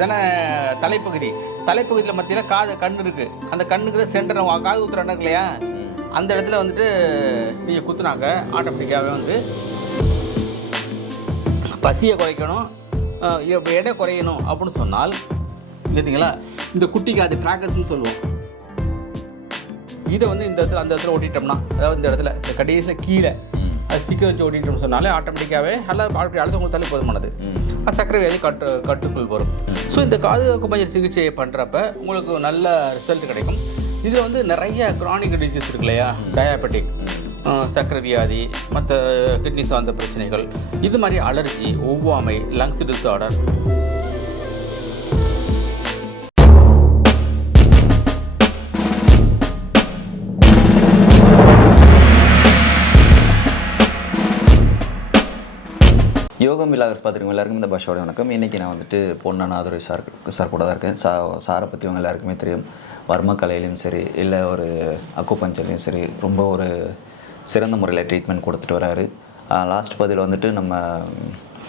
இதானே தலைப்பகுதி. தலைப்பகுதியில் மத்தியில் கண் இருக்குது. அந்த கண்ணுக்கு சென்டர் காது குத்துற இடம் இல்லையா, அந்த இடத்துல வந்துட்டு நீங்கள் குத்துனாங்க ஆட்டோமேட்டிக்காகவே வந்து பசியை குறைக்கணும், எடை குறையணும் அப்படின்னு சொன்னால் பார்த்தீங்களா, இந்த குட்டிக்கு அது ட்ராக்கர்ஸ்னு சொல்லுவோம். இதை வந்து இந்த இடத்துல அந்த இடத்துல ஓட்டிட்டோம்னா, அதாவது இந்த இடத்துல இந்த கடைசியில் கீழே அது ஸ்டிக்கர் வச்சு ஓட்டிட்டோம்னு சொன்னாலே ஆட்டோமேட்டிக்காகவே அப்படி அழுத்தம் கொடுத்தாலே போதுமானது. அது சர்க்கரை வியாதி கட்டுக்குள் வரும். ஸோ இந்த காது அக்குபஞ்சர் சிகிச்சையை பண்ணுறப்ப உங்களுக்கு நல்ல ரிசல்ட் கிடைக்கும். இதில் வந்து நிறைய கிரானிக் டிசீஸ் இருக்கு இல்லையா, டயாபெட்டிக், சர்க்கரை வியாதி, மற்ற கிட்னி சார்ந்த பிரச்சனைகள், இது மாதிரி அலர்ஜி, ஒவ்வாமை, லங்ஸ் டிஸார்டர், யோகம் விலாகர்ஸ் பார்த்துருக்கோம். எல்லாருக்கும் இந்த பாஷோட வணக்கம். இன்றைக்கி நான் வந்துட்டு பொன்னநாதுரை சார் கூட தான் இருக்கேன். சாரை பற்றி அவங்க எல்லாருக்குமே தெரியும். வர்ம கலையிலையும் சரி, இல்லை ஒரு அக்குபஞ்சர்லையும் சரி, ரொம்ப ஒரு சிறந்த முறையில் ட்ரீட்மெண்ட் கொடுத்துட்டு வராரு. லாஸ்ட் பதில் வந்துட்டு நம்ம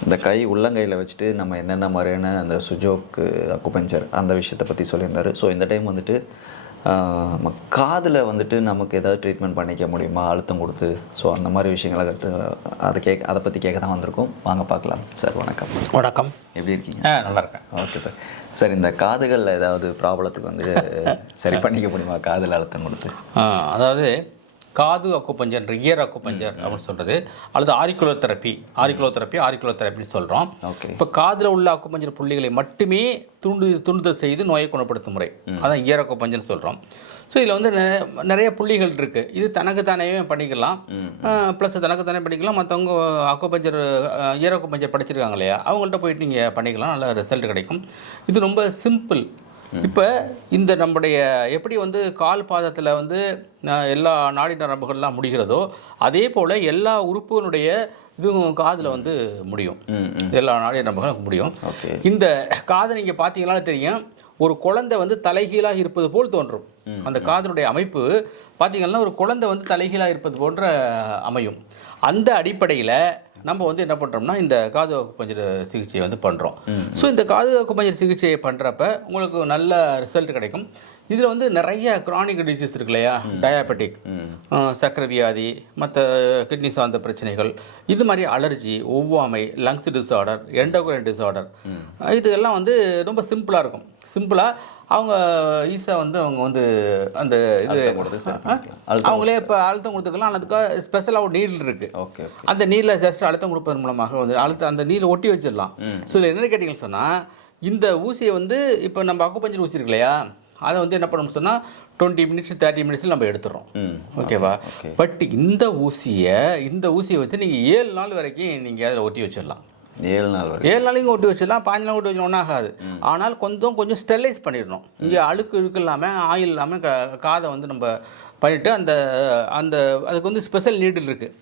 இந்த உள்ளங்கையில் வச்சுட்டு நம்ம என்னென்ன மாதிரியான அந்த சுஜோக்கு அக்குபஞ்சர் அந்த விஷயத்தை பற்றி சொல்லியிருந்தார். ஸோ இந்த டைம் வந்துட்டு காதில் வந்துட்டு நமக்கு ஏதாவது ட்ரீட்மெண்ட் பண்ணிக்க முடியுமா அழுத்தம் கொடுத்து? ஸோ அந்த மாதிரி விஷயங்களை அதை பற்றி கேட்க தான் வந்திருக்கோம். வாங்க பார்க்கலாம். சார் வணக்கம். வணக்கம். எப்படி இருக்கீங்க? நல்லா இருக்கேன். Okay sir. சார் இந்த காதுகளில் ஏதாவது ப்ராப்ளத்துக்கு வந்து சரி பண்ணிக்க முடியுமா காதில் அழுத்தம் கொடுத்து? அதாவது காது அக்குபஞ்சர், இயர் அக்குபஞ்சர் அப்படின்னு சொல்கிறது, அல்லது ஆரிக்குலோதெரப்பின்னு சொல்கிறோம். ஓகே. இப்போ காதில் உள்ள அக்குபஞ்சர் புள்ளிகளை மட்டுமே தூண்டுதல் செய்து நோயை குணப்படுத்தும் முறை, அதான் இயர் அக்குபஞ்சர்னு சொல்கிறோம். ஸோ இதில் வந்து நிறைய புள்ளிகள் இருக்குது. இது தனக்குத்தானே பண்ணிக்கலாம், ப்ளஸ் தனக்குத்தானே பண்ணிக்கலாம். மற்றவங்க இயர் அக்குபஞ்சர் படிச்சிருக்காங்க இல்லையா, அவங்கள்ட்ட போயிட்டு நீங்கள் பண்ணிக்கலாம், நல்ல ரிசல்ட் கிடைக்கும். இது ரொம்ப சிம்பிள். இப்போ இந்த நம்முடைய எப்படி வந்து கால் பாதத்தில் வந்து எல்லா நாடி நரம்புகள்லாம் முடிகிறதோ, அதே போல் எல்லா உறுப்புகளுடைய இதுவும் காதில் வந்து முடியும். எல்லா நாடி நரம்புகளும் முடியும். இந்த காதை நீங்கள் பார்த்தீங்கன்னாலும் தெரியும், ஒரு குழந்தை வந்து தலைகீழாக இருப்பது போல் தோன்றும். அந்த காதனுடைய அமைப்பு பார்த்தீங்கன்னா ஒரு குழந்தை வந்து தலைகீழாக இருப்பது போன்ற அமையும். அந்த அடிப்படையில் நம்ம வந்து என்ன பண்ணுறோம்னா இந்த காது அக்குபஞ்சர் சிகிச்சையை வந்து பண்ணுறோம். ஸோ இந்த காது அக்குபஞ்சர் சிகிச்சையை பண்ணுறப்ப உங்களுக்கு நல்ல ரிசல்ட் கிடைக்கும். இதில் வந்து நிறைய கிரானிக் டிசீஸ் இருக்கு இல்லையா, டயாபெட்டிக், சர்க்கரை வியாதி, மற்ற கிட்னி சார்ந்த பிரச்சனைகள், இது மாதிரி அலர்ஜி, ஒவ்வாமை, லங்ஸ் டிஸார்டர், எண்டோக்ரைன் டிஸார்டர், இதெல்லாம் வந்து ரொம்ப சிம்பிளாக இருக்கும். சிம்பிளாக அவங்க ஈஸியாக வந்து அவங்க வந்து அந்த இது அவங்களே இப்போ அழுத்தம் கொடுத்துக்கலாம். அதுக்காக ஸ்பெஷலாக ஒரு நீடில் இருக்குது. ஓகே. அந்த நீடில் ஜஸ்ட் அழுத்தம் கொடுப்பதன் மூலமாக வந்து அந்த நீடில் ஒட்டி வச்சிடலாம். ஸோ இதில் என்ன கேட்டிங்கன்னு சொன்னால், இந்த ஊசியை வந்து இப்போ நம்ம அக்குபஞ்சர் ஊசி இருக்கு இல்லையா, அதை வந்து என்ன பண்ணணும்னு சொன்னால் 20 மினிட்ஸ் 30 மினிட்ஸில் நம்ம எடுத்துடுறோம். ஓகேவா? பட் இந்த ஊசியை வச்சு நீங்கள் 7 நாள் வரைக்கும் நீங்கள் அதில் ஒட்டி வச்சிடலாம். 7 நாள் வரை 7 நாளைக்கு ஒட்டி வச்சிடலாம். 5 நாள் ஒட்டி வச்சு ஒன்றும் ஆகாது. ஆனால் கொஞ்சம் ஸ்டெர்லைஸ் பண்ணிடணும். இங்கே இழுக்கு இல்லாமல், ஆயில் இல்லாமல் காதை வந்து நம்ம பண்ணிவிட்டு அந்த அதுக்கு வந்து ஸ்பெஷல் நீடில் இருக்குது.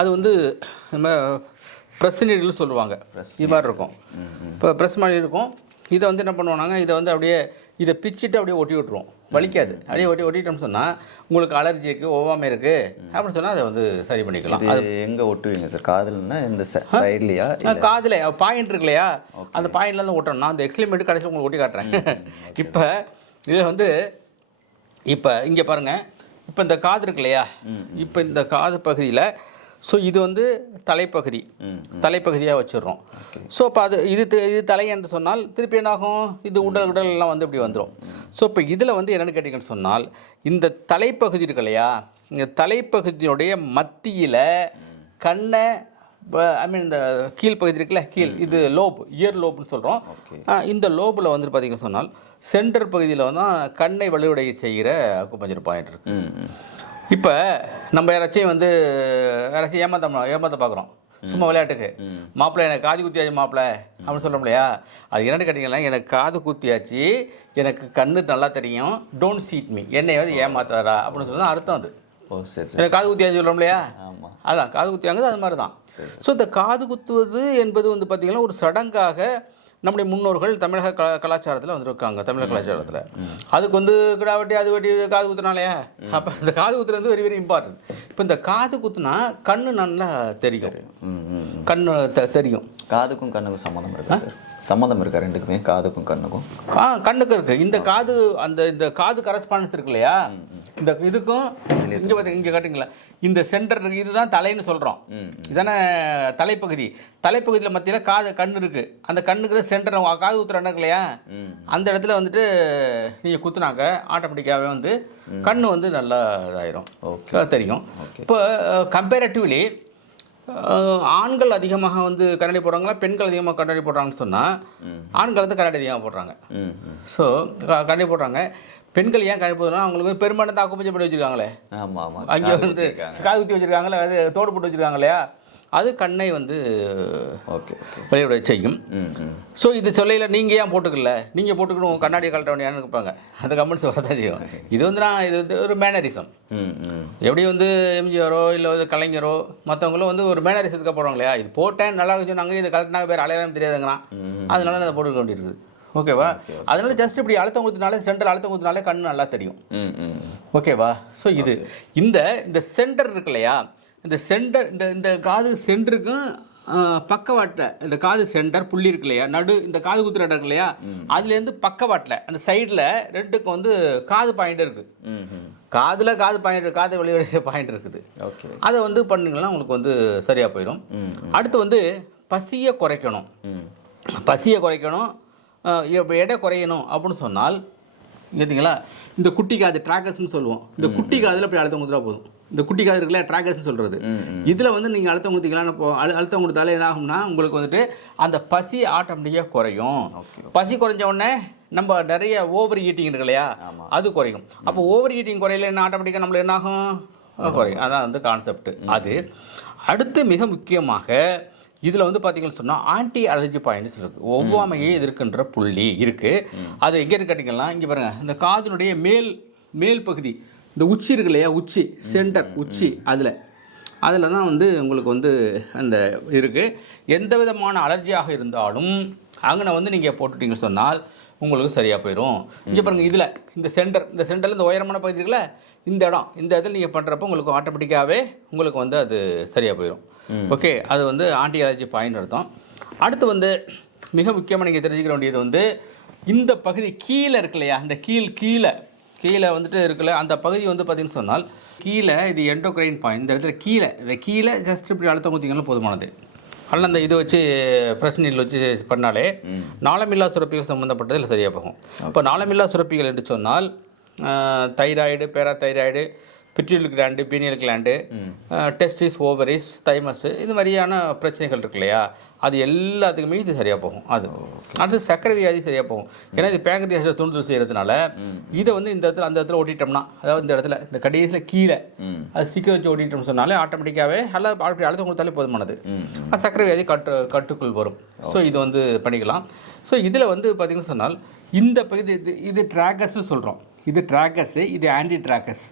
அது வந்து நம்ம ப்ரெஸ் நீடில்னு சொல்லுவாங்க. இது மாதிரி இருக்கும். இப்போ ப்ரெஸ் மாதிரி இருக்கும். இதை வந்து என்ன பண்ணுவாங்க, இதை பிச்சுட்டு அப்படியே ஒட்டி விட்டுருவோம். வலிக்காது. அப்படியே ஒட்டிட்டோம்னு சொன்னால் உங்களுக்கு அலர்ஜி இருக்குது, ஒவ்வாமை இருக்குது அப்படின்னு சொன்னால் அதை வந்து சரி பண்ணிக்கலாம். அது எங்கே ஒட்டுவீங்க சார்? காதுலன்னா இந்த சைட்லையா? காதில் பாயிண்ட் இருக்கு இல்லையா, அந்த பாயிண்ட்லேருந்து ஒட்டணும்னா அந்த எக்ஸ்பிரிமெண்ட் கடைசியில் உங்களுக்கு ஒட்டி காட்டுறேன். இப்போ இதில் வந்து இப்போ இங்கே பாருங்கள், இப்போ இந்த காது இருக்கு இல்லையா, இப்போ இந்த காது பகுதியில், ஸோ இது வந்து தலைப்பகுதியாக வச்சிடுறோம். ஸோ இப்போ இது தலை என்று சொன்னால் திருப்பி என்னாகும், இது உடல் எல்லாம் வந்து இப்படி வந்துடும். ஸோ இப்போ இதில் வந்து என்னென்னு கேட்டிங்கன்னு சொன்னால், இந்த தலைப்பகுதி இருக்கு இல்லையா, இந்த தலைப்பகுதியினுடைய மத்தியில் கண்ணை இந்த கீழ்ப்பகுதி இருக்குல்ல, இது இயர் லோப்னு சொல்கிறோம். இந்த லோபில் வந்து பார்த்தீங்கன்னு சொன்னால் சென்டர் பகுதியில் வந்து கண்ணை வலுவடைய செய்கிற அக்குபஞ்சர் பாயிண்ட் இருக்குது. இப்போ நம்ம யாராச்சும் ஏமாத்த பார்க்குறோம் சும்மா விளையாட்டுக்கு, மாப்பிள்ளை எனக்கு காது குத்தியாச்சு மாப்பிள்ளை அப்படின்னு சொல்கிறோம் இல்லையா. அது என்னென்னு கேட்டிங்கன்னா, எனக்கு காது குத்தியாச்சு, எனக்கு கண்ணு நல்லா தெரியும், டோன்ட் சீட் மீ, என்னை வந்து ஏமாத்தாரா அப்படின்னு சொல்லி அர்த்தம். அது எனக்கு காது குத்தியாச்சு சொல்கிறோம் இல்லையா, அதான் காது குத்தியாங்க, அது மாதிரி தான். ஸோ இந்த காது குத்துவது என்பது வந்து பார்த்திங்கன்னா ஒரு சடங்காக நம்முடைய முன்னோர்கள் தமிழக கலாச்சாரத்தில் வந்துருக்காங்க. தமிழக கலாச்சாரத்தில் அதுக்கு வந்து கிடாவட்டி அது வெட்டி காது குத்துனாலையா, அப்போ இந்த காது குத்துறது வந்து வெரி வெரி இம்பார்ட்டன்ட். இப்போ இந்த காது குத்துனா கண்ணு நல்லா தெரியும், கண்ணு தெரியும். காதுக்கும் கண்ணுக்கும் சம்மந்தம் இருக்கு சார்? சம்மந்தம் இருக்கா ரெண்டுக்குமே, காதுக்கும் கண்ணுக்கும்? கண்ணுக்கு இருக்குது. இந்த காது கரஸ்பாண்டன்ஸ் இருக்கு இல்லையா, இந்த இதுக்கும் இங்கே பார்த்து இங்கே காட்டுங்களா, இந்த சென்டர் இருக்குது, இதுதான் தலைன்னு சொல்கிறோம். இதானே தலைப்பகுதியில் மத்தியில் கண் இருக்குது. அந்த கண்ணுக்கு சென்டர் காது குத்துற இடம் இருக்கு இல்லையா, அந்த இடத்துல வந்துட்டு நீங்கள் குத்துனாக்க ஆட்டோமேட்டிக்காகவே வந்து கண் வந்து நல்லா இதாயிரும், தெரியும். இப்போ கம்பேரட்டிவ்லி ஆண்கள் அதிகமாக வந்து கண்ணாடி போடுறாங்களா, பெண்கள் அதிகமாக கண்ணாடி போடுறாங்கன்னு சொன்னால் ஆண்கள் வந்து கண்ணாடி அதிகமாக போடுறாங்க. ஸோ கண்ணாடி போடுறாங்க. பெண்கள் ஏன் கண்ணாடி போடுறாங்க, அவங்களுக்கு பெரும்பாலும் அக்குப்பஞ்சர் பண்ணி வச்சுருக்காங்களே, அங்கே வந்து காது குத்தி வச்சுருக்காங்களே, அது தோடு போட்டு வச்சுருக்காங்க இல்லையா, அது கண்ணை வந்து வெளியிட செய்யும். ஸோ இது சொல்லையில் நீங்கள் ஏன் போட்டுக்கல, நீங்கள் போட்டுக்கணும் கண்ணாடி கழட்ட வேண்டியான்னு இருப்பாங்க, அந்த கமெண்ட்ஸ் வரதான் செய்யும். இது வந்து இது வந்து ஒரு மேனரிசம். எப்படி வந்து எம்ஜிஆரோ இல்லை வந்து கலைஞரோ மற்றவங்களும் வந்து ஒரு மேனரிசத்துக்காக போடுறாங்க இல்லையா, இது போட்டேன் நல்லா சொன்னாங்க, இது கலட்டினாங்க பேர் அலையாரம் தெரியாதுங்கிறான், அதனால அதை போட்டுக்க வேண்டியிருக்குது. ஓகேவா? அதனால ஜஸ்ட் இப்படி அழுத்தம் கொடுத்தனாலே, சென்டர் அழுத்தம் கொடுத்தனாலே கண்ணு நல்லா தெரியும். ஓகேவா? ஸோ இது இந்த சென்டர் இருக்கு இல்லையா, இந்த சென்டர் இந்த காது சென்டருக்கும் பக்கவாட்டில் இந்த காது சென்டர் புள்ளி இருக்கு இல்லையா, இந்த காது குத்துற இடம் இருக்கு இல்லையா, அதுலேருந்து பக்கவாட்டில் அந்த சைடில் ரெண்டுக்கும் வந்து காது பாயிண்ட் இருக்குது. காது வெளியே பாயிண்ட் இருக்குது. ஓகே, அதை வந்து பண்ணிங்கன்னா உங்களுக்கு வந்து சரியாக போயிடும். அடுத்து வந்து பசியை குறைக்கணும். எடை குறையணும் அப்படின்னு சொன்னால் கேட்டிங்களா, இந்த குட்டி காது ட்ராக்கர்ஸ்னு சொல்லுவோம். இந்த குட்டி காதில் அப்படி அழுத்தம் கொடுத்தா போதும். இந்த குட்டி காது இருக்குல்ல, ட்ராக்கர்ஸ்னு சொல்கிறது, இதில் வந்து நீங்கள் அழுத்தம் கொடுத்தீங்களா, அழுத்தம் கொடுத்தாலே என்ன ஆகும்னா உங்களுக்கு வந்துட்டு அந்த பசி ஆட்டோமேட்டிக்காக குறையும். பசி குறைஞ்ச உடனே நம்ம நிறைய ஓவர் ஈட்டிங் இருக்கு இல்லையா, அது குறையும். அப்போ ஓவர் ஈட்டிங் குறையில என்ன ஆட்டோமேட்டிக்காக நம்மளுக்கு என்ன ஆகும், குறையும். அதான் வந்து கான்செப்ட். அது அடுத்து மிக முக்கியமாக இதில் வந்து பார்த்தீங்கன்னு சொன்னால் ஆன்டி அலர்ஜி பாயிண்ட்ஸ் இருக்குது. ஒவ்வாமையை எதிர்க்கின்ற புள்ளி இருக்குது. அது எங்கே இருக்கு கேட்டிங்கன்னா, இங்கே பாருங்கள், இந்த காதினுடைய மேல் பகுதி, இந்த உச்சி இருக்கு இல்லையா, உச்சி சென்டர் உச்சி, அதில் தான் வந்து உங்களுக்கு வந்து அந்த இருக்குது. எந்த விதமான அலர்ஜியாக இருந்தாலும் அங்கே வந்து நீங்கள் போட்டுட்டீங்கன்னு சொன்னால் உங்களுக்கு சரியாக போயிடும். இங்கே பாருங்கள், இதில் இந்த சென்டரில் இந்த உயரமான பகுதி இருக்குல்ல, இந்த இடத்துல நீங்கள் பண்ணுறப்போ உங்களுக்கு ஆட்டோமேட்டிக்காகவே உங்களுக்கு வந்து அது சரியாக போயிடும். ஓகே, அது வந்து ஆன்டி அலர்ஜி பாயிண்ட் அர்த்தம். அடுத்து வந்து மிக முக்கியமாக நீங்கள் தெரிஞ்சுக்க வேண்டியது வந்து இந்த பகுதி கீழே இருக்கு இல்லையா, இந்த கீழே வந்துட்டு இருக்குல்ல, அந்த பகுதி வந்து பார்த்தீங்கன்னு சொன்னால் கீழே இது எண்டோக்ரைன் பாயிண்ட். இந்த இடத்துல கீழே ஜஸ்ட் இப்படி அழுத்தம் கொடுத்தீங்கன்னா போதுமானது. ஆனால் அந்த இது வச்சு ஃப்ரெஷ் நீல் வச்சு பண்ணாலே நாளமில்லா சுரப்பிகள் சம்மந்தப்பட்டதில் சரியாக போகும். இப்போ நாளமில்லா சுரப்பிகள் என்று சொன்னால் thyroid, parathyroid, pituitary gland, pineal gland, testis, ovaries, thymus, இது மாதிரியான பிரச்சனைகள் இருக்கு இல்லையா, அது எல்லாத்துக்குமே இது சரியாக போகும். அடுத்து சர்க்கரை வியாதி சரியாக போகும். ஏன்னா இது பேங்கரியாஸை தூண்டுதல் செய்கிறதுனால இதை வந்து இந்த இடத்துல அந்த இடத்துல ஓட்டிட்டோம்னா, அதாவது இந்த கடைசியில் கீழே அது சிக்க வச்சு ஓட்டிட்டோம்னு சொன்னாலே ஆட்டோமேட்டிக்காகவே அப்படி அழுத்தம் கொடுத்தாலே போதுமானது, சர்க்கரை வியாதி கட்டுக்குள் வரும். ஸோ இது வந்து பண்ணிக்கலாம். ஸோ இதில் வந்து பார்த்திங்கன்னு சொன்னால் இந்த பகுதி இது ட்ராக்கர்ஸ்னு சொல்கிறோம். இது ட்ராக்கர்ஸு, இது ஆன்டி ட்ராக்கர்ஸ்.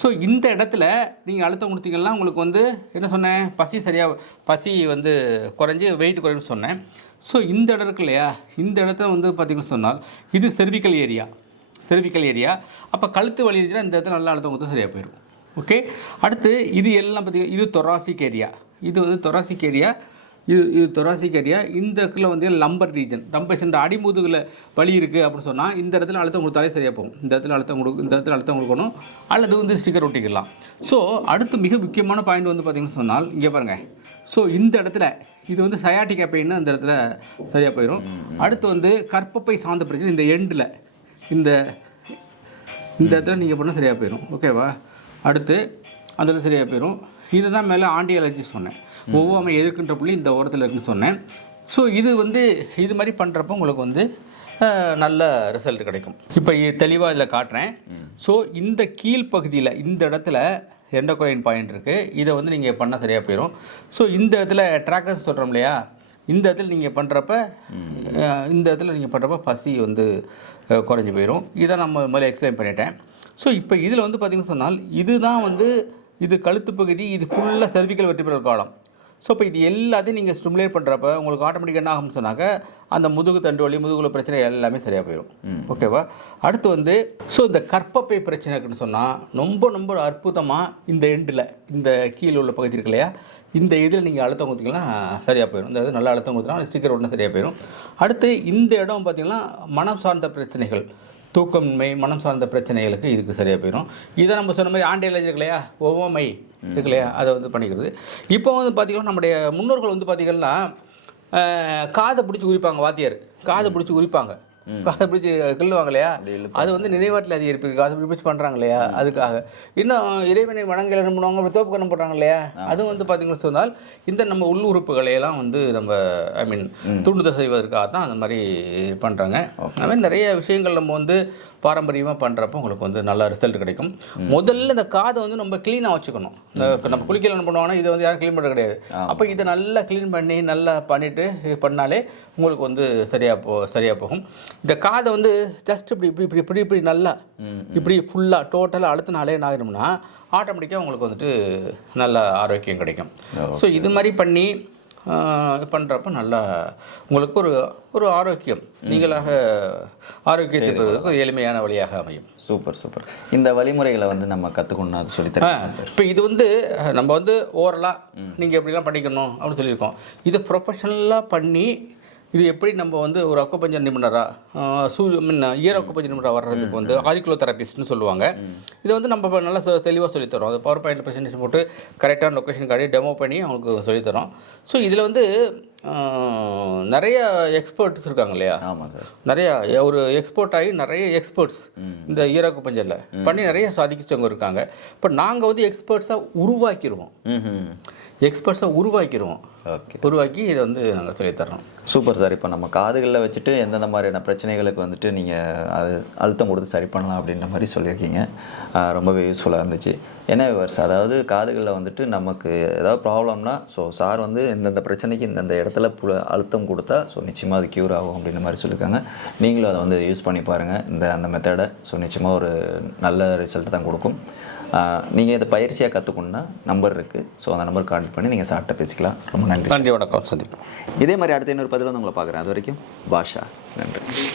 ஸோ இந்த இடத்துல நீங்கள் அழுத்தம் கொடுத்தீங்கன்னா உங்களுக்கு வந்து என்ன சொன்னேன், பசி வந்து குறைஞ்சி வெயிட் குறையும்னு சொன்னேன். ஸோ இந்த இடம் இருக்கு இல்லையா, இந்த இடத்துல வந்து பார்த்திங்கன்னு சொன்னால் இது செர்விக்கல் ஏரியா. அப்போ கழுத்து வலி இருந்துச்சுன்னா இந்த இடத்துல நல்லா அழுத்தம் கொடுத்தா சரியாக போயிடும். ஓகே, அடுத்து இது எல்லாம் பார்த்திங்கன்னா இது தொராசிக் ஏரியா. இது வந்து தொராசிக் ஏரியா. இந்த இடத்துல வந்து லம்பர் ரீஜன், ரொம்ப இந்த அடிமுதுகில் வலி இருக்குது அப்படின்னு சொன்னால் இந்த இடத்துல அழுத்தம் கொடுத்தாலே சரியாக போகும். இந்த இடத்துல அழுத்தம் கொடுக்கணும், அல்லது வந்து ஸ்டிக்கர் ஒட்டிக்கலாம். ஸோ அடுத்து மிக முக்கியமான பாயிண்ட் வந்து பார்த்திங்கன்னு சொன்னால் இங்கே பாருங்கள். ஸோ இந்த இடத்துல இது வந்து சயாட்டிக் பெயின், அந்த இடத்துல சரியாக போயிடும். அடுத்து வந்து கர்ப்பப்பை சார்ந்த பிரச்சனை இந்த எண்டில் இந்த இடத்துல நீங்கள் பண்ணால் சரியாக போயிடும். ஓகேவா? அடுத்து அந்த இடத்துல சரியாக போயிடும். இதுதான் மேலே ஆன்டி அலர்ஜி சொன்னேன். ஒவ்வாமை எதிர்க்கின்ற புள்ளி இந்த ஓரத்தில் இருக்குன்னு சொன்னேன். ஸோ இது வந்து இது மாதிரி பண்ணுறப்போ உங்களுக்கு வந்து நல்ல ரிசல்ட் கிடைக்கும். இப்போ தெளிவாக இதில் காட்டுறேன். ஸோ இந்த கீழ்ப்பகுதியில் இந்த இடத்துல எண்டோக்ரைன் பாயிண்ட் இருக்குது. இதை வந்து நீங்கள் பண்ணால் சரியாக போயிடும். ஸோ இந்த இடத்துல ட்ராக்கர்ஸ் சொல்கிறோம் இல்லையா, இந்த இடத்துல நீங்கள் பண்ணுறப்ப பசி வந்து குறைஞ்சி போயிடும். இதை நம்ம முதல்ல எக்ஸ்பிளைன் பண்ணிட்டேன். ஸோ இப்போ இதில் வந்து பார்த்திங்கன்னு சொன்னால் இதுதான் வந்து இது கழுத்து பகுதி, இது ஃபுல்லாக செர்விக்கல் வெர்டிபிரல் காலம். ஸோ இப்போ இது எல்லாத்தையும் நீங்கள் ஸ்டிமுலேட் பண்ணுறப்ப உங்களுக்கு ஆட்டோமேட்டிக்காக என்ன ஆகும்னு சொன்னாக்க அந்த முதுகு தண்டு வலி முதுகுல பிரச்சனை எல்லாமே சரியாக போயிடும். ஓகேவா? அடுத்து வந்து ஸோ இந்த கர்ப்பப்பை பிரச்சனை இருக்குன்னு சொன்னால் ரொம்ப ரொம்ப அற்புதமாக இந்த எண்டில் இந்த கீழே உள்ள பகுதி இருக்கு இல்லையா, இந்த இதில் நீங்கள் அழுத்தம் கொடுத்தீங்கன்னா சரியாக போயிடும். இந்த இது நல்லா அழுத்தம் கொடுத்தா ஸ்டிக்கர் உடனே சரியாக போயிடும். அடுத்து இந்த இடம் பார்த்திங்கன்னா மனம் சார்ந்த பிரச்சனைகள், தூக்கமின்மை, மனம் சார்ந்த பிரச்சனைகளுக்கு இதுக்கு சரியாக போயிடும். இதை நம்ம சொன்ன மாதிரி ஆண்டையில் இருக்கு இல்லையா, ஒவ்வாமை இருக்கு இல்லையா, அதை வந்து பண்ணிக்கிறது. இப்போ வந்து பார்த்திங்கன்னா நம்முடைய முன்னோர்கள் வந்து பார்த்திங்கன்னா காதை பிடிச்சி உரிப்பாங்க, வாத்தியார் காதை பிடிச்சி உரிப்பாங்க, காதை பிடிச்சி கிள்ளுவாங்க இல்லையா, அது வந்து நினைவாட்டில் அதிகரிப்பு காதை பிடிச்சி பண்ணுறாங்க இல்லையா. அதுக்காக இன்னும் இறைவனை வணங்கல என்ன பண்ணுவாங்க, அப்படி தோப்பு கண்ணம் போடுறாங்க இல்லையா, அதுவும் வந்து பார்த்தீங்கன்னு சொன்னால் இந்த நம்ம உள் உறுப்புகளையெல்லாம் வந்து நம்ம தூண்டுதல் செய்வதற்காக தான் அந்த மாதிரி பண்ணுறாங்க. அது மாதிரி நிறைய விஷயங்கள் நம்ம வந்து பாரம்பரியமாக பண்ணுறப்போ உங்களுக்கு வந்து நல்ல ரிசல்ட் கிடைக்கும். முதல்ல இந்த காதை வந்து நம்ம க்ளீனாக வச்சுக்கணும். நம்ம குளிக்கல என்ன பண்ணுவாங்கன்னா இதை வந்து யாரும் க்ளீன் பண்ணுறது கிடையாது. அப்போ இதை நல்லா க்ளீன் பண்ணி நல்லா பண்ணிவிட்டு இது பண்ணாலே உங்களுக்கு வந்து சரியாக போகும். இந்த காதை வந்து ஜஸ்ட் இப்படி நல்லா இப்படி ஃபுல்லாக டோட்டலாக அழுத்தினாலே என்ன ஆகிடும்னா ஆட்டோமேட்டிக்காக உங்களுக்கு வந்துட்டு நல்ல ஆரோக்கியம் கிடைக்கும். ஸோ இது மாதிரி பண்ணி பண்ணுறப்ப நல்லா உங்களுக்கு ஒரு ஆரோக்கியம், நீங்களாக ஆரோக்கியத்தை பெறுவதற்கு ஒரு எளிமையான வழியாக அமையும். சூப்பர். இந்த வழிமுறைகளை வந்து நம்ம கற்றுக்கணும், அது சொல்லித்தரேன் சார். இப்போ இது வந்து நம்ம வந்து ஓரலாக நீங்கள் எப்படிலாம் பண்ணிக்கணும் அப்படின்னு சொல்லியிருக்கோம். இது ப்ரொஃபஷனலாக பண்ணி இது எப்படி நம்ம வந்து ஒரு அக்குபஞ்சர் நிபுணராக ஈர அக்குபஞ்சர் நிபுணராக வர்றதுக்கு வந்து ஆரிக்குலோதெரபிஸ்ட்னு சொல்லுவாங்க. இதை வந்து நம்ம நல்லா தெளிவாக சொல்லித்தரோம். அது பவர் பாயிண்ட் ப்ரெசன்டேஷன் போட்டு கரெக்டான லொக்கேஷன் காட்டி டெமோ பண்ணி அவங்களுக்கு சொல்லித்தரோம். ஸோ இதில் வந்து நிறைய எக்ஸ்பர்ட்ஸ் இருக்காங்க இல்லையா. ஆமாம் சார். நிறைய ஒரு எக்ஸ்போர்ட் ஆகி நிறைய எக்ஸ்பர்ட்ஸ் இந்த ஈர அக்குபஞ்சரில் பண்ணி நிறைய சாதிச்சவங்க இருக்காங்க. இப்போ நாங்கள் வந்து எக்ஸ்பர்ட்ஸாக உருவாக்கிடுவோம். உருவாக்கி இதை வந்து நாங்கள் சொல்லித்தரோம். Super sir. இப்போ நம்ம காதுகளில் வச்சுட்டு எந்தெந்த மாதிரியான பிரச்சனைகளுக்கு வந்துட்டு நீங்கள் அது அழுத்தம் கொடுத்து சரி பண்ணலாம் அப்படின்ற மாதிரி சொல்லியிருக்கீங்க. ரொம்பவே யூஸ்ஃபுல்லாக இருந்துச்சு. என்ன விவர்ஸ், அதாவது காதுகளில் வந்துட்டு நமக்கு ஏதாவது ப்ராப்ளம்னா ஸோ சார் வந்து இந்தந்த பிரச்சனைக்கு இந்தந்த இடத்துல அழுத்தம் கொடுத்தா ஸோ நிச்சயமாக அது க்யூர் ஆகும் அப்படின்ற மாதிரி சொல்லியிருக்காங்க. நீங்களும் அதை வந்து யூஸ் பண்ணி பாருங்கள் அந்த மெத்தடை. ஸோ நிச்சயமாக ஒரு நல்ல ரிசல்ட் தான் கொடுக்கும். நீங்கள் இதை பயிற்சியாக கற்றுக்கணுன்னா நம்பர் இருக்குது. ஸோ அந்த நம்பர் கான்டெக்ட் பண்ணி நீங்கள் சார்கிட்ட பேசிக்கலாம். ரொம்ப நன்றி. நன்றி, வணக்கம், சந்திப்போம். இதே மாதிரி அடுத்த இன்னொரு பதிவில் வந்து உங்களை பார்க்குறேன். அது வரைக்கும் பாஷா, நன்றி.